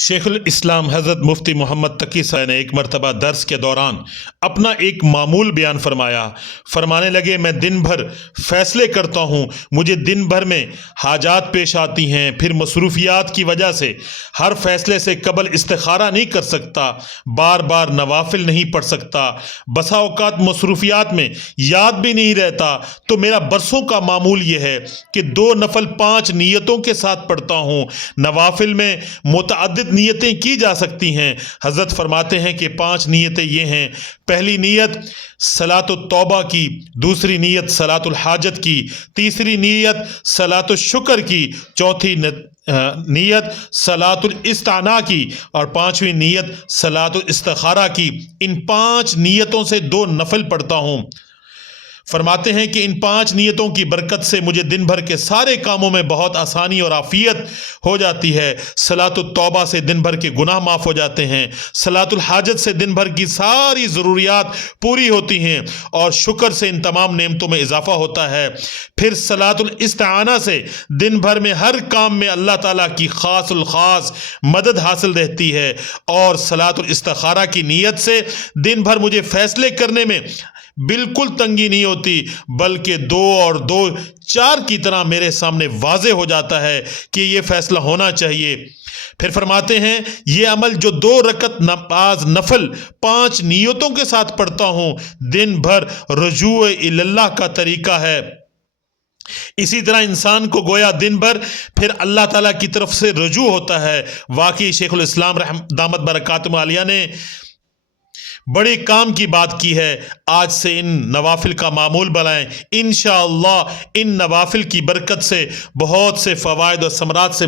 شیخ الاسلام حضرت مفتی محمد تقی صاحب نے ایک مرتبہ درس کے دوران اپنا ایک معمول بیان فرمانے لگے، میں دن بھر فیصلے کرتا ہوں، مجھے دن بھر میں حاجات پیش آتی ہیں، پھر مصروفیات کی وجہ سے ہر فیصلے سے قبل استخارہ نہیں کر سکتا، بار بار نوافل نہیں پڑھ سکتا، بسا اوقات مصروفیات میں یاد بھی نہیں رہتا، تو میرا برسوں کا معمول یہ ہے کہ 2 نفل 5 نیتوں کے ساتھ پڑھتا ہوں۔ نوافل میں متعدد نیتیں کی جا سکتی ہیں۔ حضرت فرماتے ہیں کہ 5 نیتیں یہ ہیں: پہلی نیت صلاۃ التوبہ کی، دوسری نیت صلاۃ الحاجت کی، تیسری نیت صلاۃ الشکر کی، چوتھی نیت صلاۃ الاستعانہ کی، اور 5ویں نیت صلاۃ الاستخارہ کی۔ ان 5 نیتوں سے 2 نفل پڑھتا ہوں۔ فرماتے ہیں کہ ان 5 نیتوں کی برکت سے مجھے دن بھر کے سارے کاموں میں بہت آسانی اور عافیت ہو جاتی ہے۔ صلاۃ التوبہ سے دن بھر کے گناہ معاف ہو جاتے ہیں، صلاۃ الحاجت سے دن بھر کی ساری ضروریات پوری ہوتی ہیں، اور شکر سے ان تمام نعمتوں میں اضافہ ہوتا ہے۔ پھر صلاۃ الاستعانہ سے دن بھر میں ہر کام میں اللہ تعالیٰ کی خاص الخاص مدد حاصل رہتی ہے، اور صلاۃ الاستخارہ کی نیت سے دن بھر مجھے فیصلے کرنے میں بالکل تنگی نہیں ہوتی، بلکہ 2 اور 2 4 کی طرح میرے سامنے واضح ہو جاتا ہے کہ یہ فیصلہ ہونا چاہیے۔ پھر فرماتے ہیں یہ عمل جو 2 رکعت نماز نفل 5 نیتوں کے ساتھ پڑھتا ہوں، دن بھر رجوع اللہ کا طریقہ ہے۔ اسی طرح انسان کو گویا دن بھر پھر اللہ تعالیٰ کی طرف سے رجوع ہوتا ہے۔ واقعی شیخ الاسلام دامت برکاتہم عالیہ نے بڑے کام کی بات کی ہے۔ آج سے ان نوافل کا معمول بنائیں، انشاءاللہ ان نوافل کی برکت سے بہت سے فوائد اور ثمرات سے